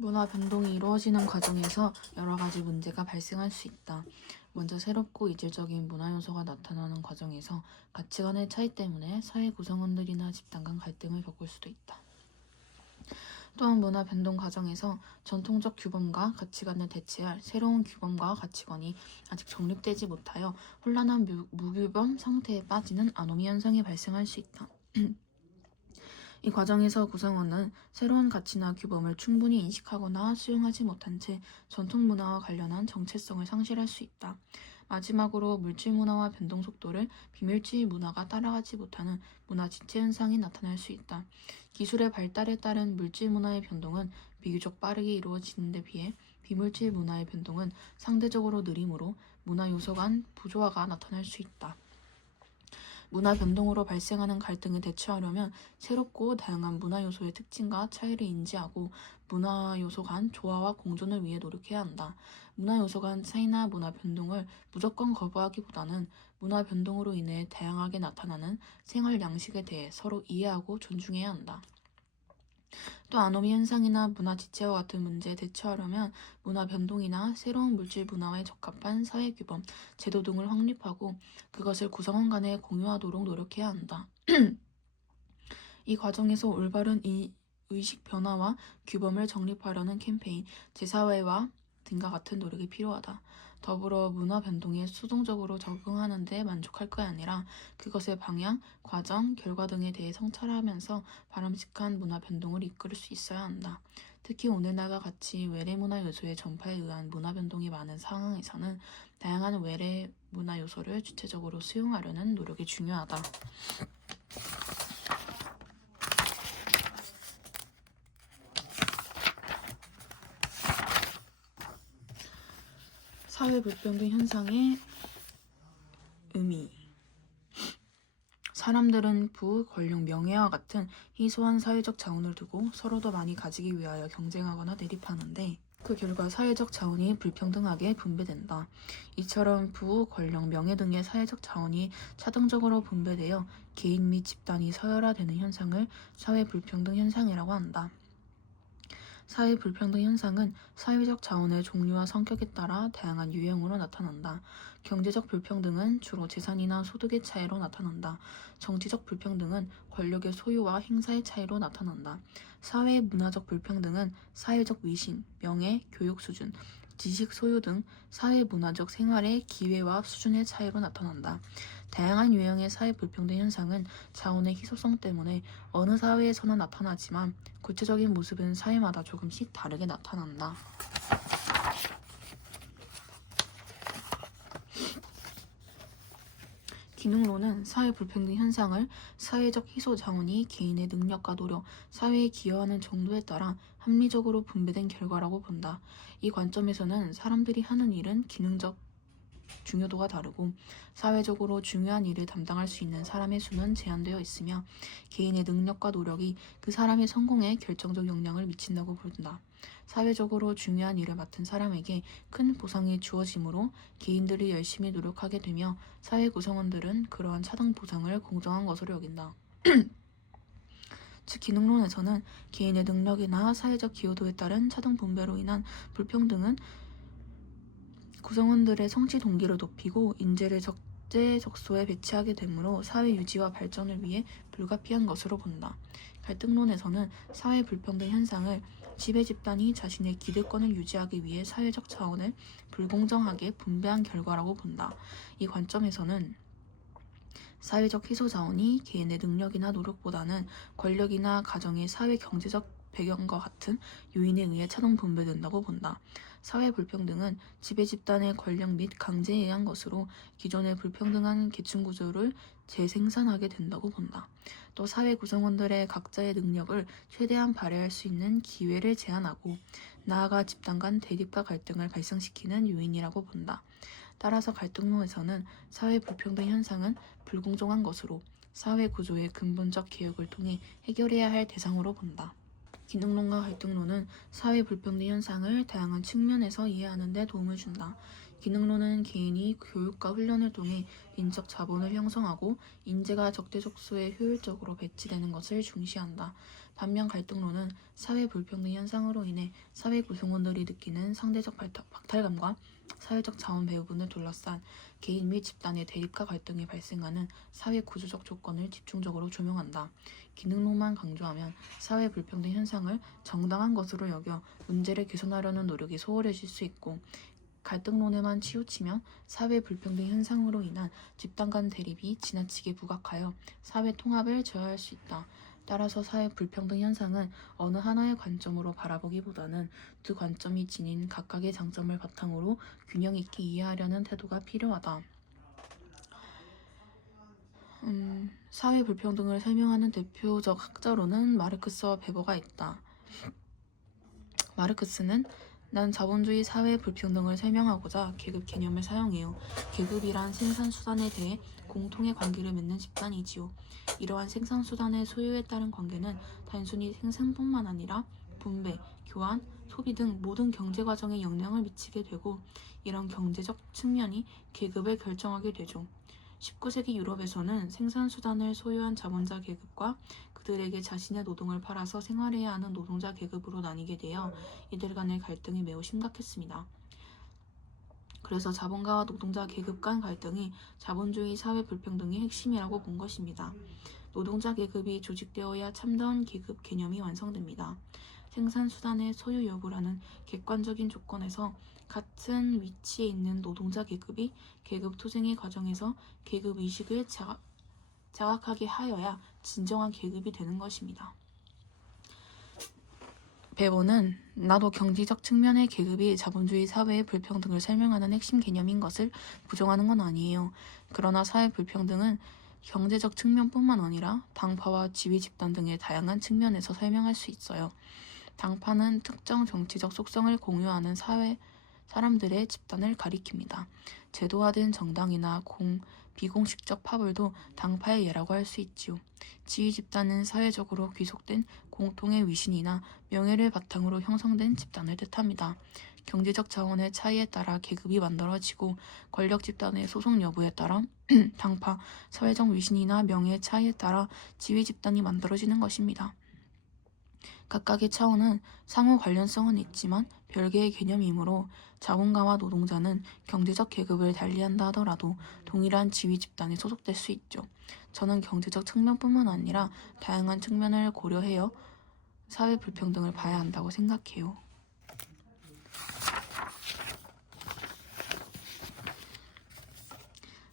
문화 변동이 이루어지는 과정에서 여러 가지 문제가 발생할 수 있다. 먼저 새롭고 이질적인 문화 요소가 나타나는 과정에서 가치관의 차이 때문에 사회 구성원들이나 집단 간 갈등을 겪을 수도 있다. 또한 문화 변동 과정에서 전통적 규범과 가치관을 대체할 새로운 규범과 가치관이 아직 정립되지 못하여 혼란한 무규범 상태에 빠지는 아노미 현상이 발생할 수 있다. 이 과정에서 구성원은 새로운 가치나 규범을 충분히 인식하거나 수용하지 못한 채 전통 문화와 관련한 정체성을 상실할 수 있다. 마지막으로 물질 문화와 변동 속도를 비물질 문화가 따라가지 못하는 문화 지체 현상이 나타날 수 있다. 기술의 발달에 따른 물질 문화의 변동은 비교적 빠르게 이루어지는 데 비해 비물질 문화의 변동은 상대적으로 느리므로 문화 요소 간 부조화가 나타날 수 있다. 문화 변동으로 발생하는 갈등에 대처하려면 새롭고 다양한 문화 요소의 특징과 차이를 인지하고 문화 요소 간 조화와 공존을 위해 노력해야 한다. 문화 요소 간 차이나 문화 변동을 무조건 거부하기보다는 문화 변동으로 인해 다양하게 나타나는 생활 양식에 대해 서로 이해하고 존중해야 한다. 또 아노미 현상이나 문화 지체와 같은 문제에 대처하려면 문화 변동이나 새로운 물질 문화에 적합한 사회 규범, 제도 등을 확립하고 그것을 구성원 간에 공유하도록 노력해야 한다. 이 과정에서 올바른 의식 변화와 규범을 정립하려는 캠페인, 제사회와 등과 같은 노력이 필요하다. 더불어 문화 변동에 수동적으로 적응하는 데 만족할 것이 아니라 그것의 방향, 과정, 결과 등에 대해 성찰하면서 바람직한 문화 변동을 이끌 수 있어야 한다. 특히 오늘날과 같이 외래 문화 요소의 전파에 의한 문화 변동이 많은 상황에서는 다양한 외래 문화 요소를 주체적으로 수용하려는 노력이 중요하다. 사회 불평등 현상의 의미. 사람들은 부, 권력, 명예와 같은 희소한 사회적 자원을 두고 서로 더 많이 가지기 위하여 경쟁하거나 대립하는데 그 결과 사회적 자원이 불평등하게 분배된다. 이처럼 부, 권력, 명예 등의 사회적 자원이 차등적으로 분배되어 개인 및 집단이 서열화되는 현상을 사회 불평등 현상이라고 한다. 사회 불평등 현상은 사회적 자원의 종류와 성격에 따라 다양한 유형으로 나타난다. 경제적 불평등은 주로 재산이나 소득의 차이로 나타난다. 정치적 불평등은 권력의 소유와 행사의 차이로 나타난다. 사회 문화적 불평등은 사회적 위신, 명예, 교육 수준, 지식 소유 등 사회 문화적 생활의 기회와 수준의 차이로 나타난다. 다양한 유형의 사회 불평등 현상은 자원의 희소성 때문에 어느 사회에서나 나타나지만 구체적인 모습은 사회마다 조금씩 다르게 나타난다. 기능론은 사회 불평등 현상을 사회적 희소 자원이 개인의 능력과 노력, 사회에 기여하는 정도에 따라 합리적으로 분배된 결과라고 본다. 이 관점에서는 사람들이 하는 일은 기능적 중요도가 다르고 사회적으로 중요한 일을 담당할 수 있는 사람의 수는 제한되어 있으며 개인의 능력과 노력이 그 사람의 성공에 결정적 영향을 미친다고 본다. 사회적으로 중요한 일을 맡은 사람에게 큰 보상이 주어지므로 개인들이 열심히 노력하게 되며 사회 구성원들은 그러한 차등 보상을 공정한 것으로 여긴다. 즉 기능론에서는 개인의 능력이나 사회적 기여도에 따른 차등 분배로 인한 불평등은 구성원들의 성취 동기를 높이고 인재를 적재적소에 배치하게 되므로 사회 유지와 발전을 위해 불가피한 것으로 본다. 갈등론에서는 사회 불평등 현상을 지배 집단이 자신의 기득권을 유지하기 위해 사회적 자원을 불공정하게 분배한 결과라고 본다. 이 관점에서는 사회적 희소 자원이 개인의 능력이나 노력보다는 권력이나 가정의 사회 경제적 배경과 같은 요인에 의해 차등 분배된다고 본다. 사회 불평등은 지배 집단의 권력 및 강제에 의한 것으로 기존의 불평등한 계층 구조를 재생산하게 된다고 본다. 또 사회 구성원들의 각자의 능력을 최대한 발휘할 수 있는 기회를 제한하고 나아가 집단 간 대립과 갈등을 발생시키는 요인이라고 본다. 따라서 갈등론에서는 사회 불평등 현상은 불공정한 것으로 사회 구조의 근본적 개혁을 통해 해결해야 할 대상으로 본다. 기능론과 갈등론은 사회 불평등 현상을 다양한 측면에서 이해하는 데 도움을 준다. 기능론은 개인이 교육과 훈련을 통해 인적 자본을 형성하고 인재가 적재적소에 효율적으로 배치되는 것을 중시한다. 반면 갈등론은 사회 불평등 현상으로 인해 사회 구성원들이 느끼는 상대적 박탈감과 사회적 자원 배분을 둘러싼 개인 및 집단의 대립과 갈등이 발생하는 사회 구조적 조건을 집중적으로 조명한다. 기능론만 강조하면 사회 불평등 현상을 정당한 것으로 여겨 문제를 개선하려는 노력이 소홀해질 수 있고, 갈등론에만 치우치면 사회 불평등 현상으로 인한 집단 간 대립이 지나치게 부각하여 사회 통합을 저해할 수 있다. 따라서 사회 불평등 현상은 어느 하나의 관점으로 바라보기보다는 두 관점이 지닌 각각의 장점을 바탕으로 균형 있게 이해하려는 태도가 필요하다. 사회 불평등을 설명하는 대표적 학자로는 마르크스와 베버가 있다. 마르크스는 난 자본주의 사회 불평등을 설명하고자 계급 개념을 사용해요. 계급이란 생산수단에 대해 공통의 관계를 맺는 집단이지요. 이러한 생산수단의 소유에 따른 관계는 단순히 생산뿐만 아니라 분배, 교환, 소비 등 모든 경제과정에 영향을 미치게 되고, 이런 경제적 측면이 계급을 결정하게 되죠. 19세기 유럽에서는 생산수단을 소유한 자본자 계급과 그들에게 자신의 노동을 팔아서 생활해야 하는 노동자 계급으로 나뉘게 되어 이들 간의 갈등이 매우 심각했습니다. 그래서 자본가와 노동자 계급 간 갈등이 자본주의 사회 불평등의 핵심이라고 본 것입니다. 노동자 계급이 조직되어야 참다운 계급 개념이 완성됩니다. 생산수단의 소유 여부라는 객관적인 조건에서 같은 위치에 있는 노동자 계급이 계급 투쟁의 과정에서 계급 의식을 자각하게 하여야 진정한 계급이 되는 것입니다. 베버는 나도 경제적 측면의 계급이 자본주의 사회의 불평등을 설명하는 핵심 개념인 것을 부정하는 건 아니에요. 그러나 사회 불평등은 경제적 측면뿐만 아니라 당파와 지위 집단 등의 다양한 측면에서 설명할 수 있어요. 당파는 특정 정치적 속성을 공유하는 사람들의 집단을 가리킵니다. 제도화된 정당이나 비공식적 파벌도 당파의 예라고 할 수 있지요. 지위 집단은 사회적으로 귀속된 공통의 위신이나 명예를 바탕으로 형성된 집단을 뜻합니다. 경제적 자원의 차이에 따라 계급이 만들어지고, 권력 집단의 소속 여부에 따라 당파, 사회적 위신이나 명예의 차이에 따라 지위 집단이 만들어지는 것입니다. 각각의 차원은 상호 관련성은 있지만 별개의 개념이므로 자본가와 노동자는 경제적 계급을 달리한다 하더라도 동일한 지위 집단에 소속될 수 있죠. 저는 경제적 측면뿐만 아니라 다양한 측면을 고려해야 사회 불평등을 봐야 한다고 생각해요.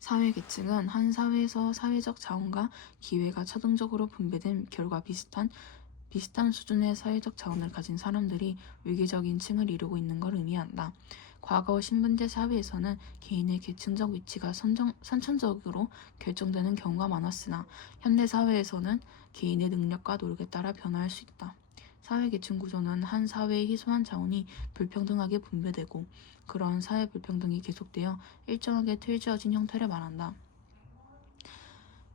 사회계층은 한 사회에서 사회적 자원과 기회가 차등적으로 분배된 결과 비슷한 수준의 사회적 자원을 가진 사람들이 위계적인 층을 이루고 있는 걸 의미한다. 과거 신분제 사회에서는 개인의 계층적 위치가 선천적으로 결정되는 경우가 많았으나, 현대 사회에서는 개인의 능력과 노력에 따라 변화할 수 있다. 사회계층 구조는 한 사회의 희소한 자원이 불평등하게 분배되고, 그러한 사회 불평등이 계속되어 일정하게 틀지어진 형태를 말한다.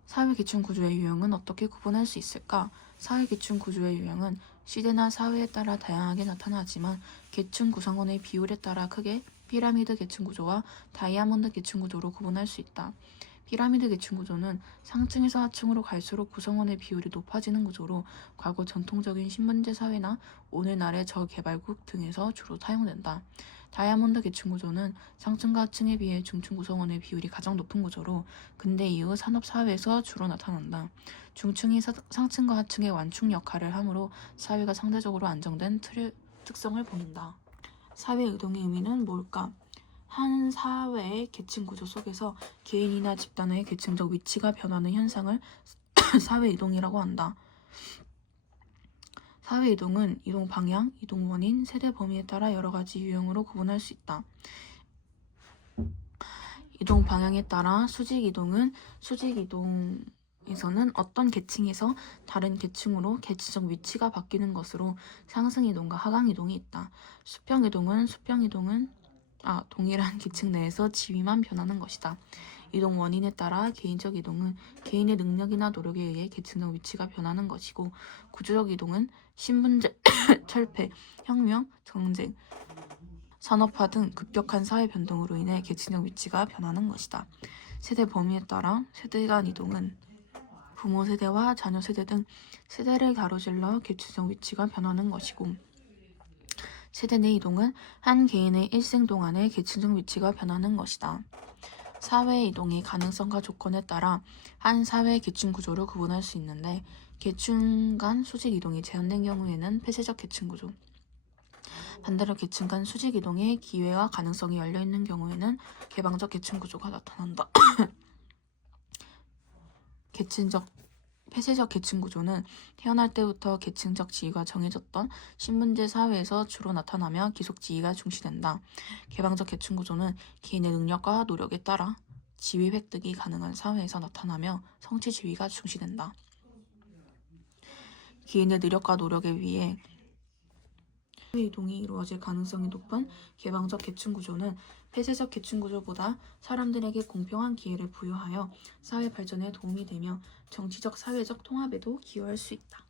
사회계층 구조의 유형은 어떻게 구분할 수 있을까? 사회계층 구조의 유형은 시대나 사회에 따라 다양하게 나타나지만 계층 구성원의 비율에 따라 크게 피라미드 계층 구조와 다이아몬드 계층 구조로 구분할 수 있다. 피라미드 계층 구조는 상층에서 하층으로 갈수록 구성원의 비율이 높아지는 구조로 과거 전통적인 신분제 사회나 오늘날의 저개발국 등에서 주로 사용된다. 다이아몬드 계층 구조는 상층과 하층에 비해 중층 구성원의 비율이 가장 높은 구조로 근대 이후 산업사회에서 주로 나타난다. 중층이 상층과 하층의 완충 역할을 하므로 사회가 상대적으로 안정된 특성을 보인다. 사회 의동의 의미는 뭘까? 한 사회의 계층 구조 속에서 개인이나 집단의 계층적 위치가 변하는 현상을 사회 이동이라고 한다. 사회 이동은 이동 방향, 이동 원인, 세대 범위에 따라 여러 가지 유형으로 구분할 수 있다. 이동 방향에 따라 수직 이동은 에서는 어떤 계층에서 다른 계층으로 계층적 위치가 바뀌는 것으로 상승 이동과 하강 이동이 있다. 수평 이동은 동일한 계층 내에서 지위만 변하는 것이다. 이동 원인에 따라 개인적 이동은 개인의 능력이나 노력에 의해 계층적 위치가 변하는 것이고, 구조적 이동은 신분제, 철폐, 혁명, 정쟁, 산업화 등 급격한 사회 변동으로 인해 계층적 위치가 변하는 것이다. 세대 범위에 따라 세대 간 이동은 부모 세대와 자녀 세대 등 세대를 가로질러 계층적 위치가 변하는 것이고, 세대 내 이동은 한 개인의 일생 동안의 계층적 위치가 변하는 것이다. 사회 이동의 가능성과 조건에 따라 한 사회의 계층 구조를 구분할 수 있는데, 계층 간 수직 이동이 제한된 경우에는 폐쇄적 계층 구조, 반대로 계층 간 수직 이동의 기회와 가능성이 열려 있는 경우에는 개방적 계층 구조가 나타난다. 폐쇄적 계층 구조는 태어날 때부터 계층적 지위가 정해졌던 신분제 사회에서 주로 나타나며 기속 지위가 중시된다. 개방적 계층 구조는 개인의 능력과 노력에 따라 지위 획득이 가능한 사회에서 나타나며 성취 지위가 중시된다. 개인의 능력과 노력에 의해 사회 이동이 이루어질 가능성이 높은 개방적 계층 구조는 폐쇄적 계층 구조보다 사람들에게 공평한 기회를 부여하여 사회 발전에 도움이 되며 정치적 사회적 통합에도 기여할 수 있다.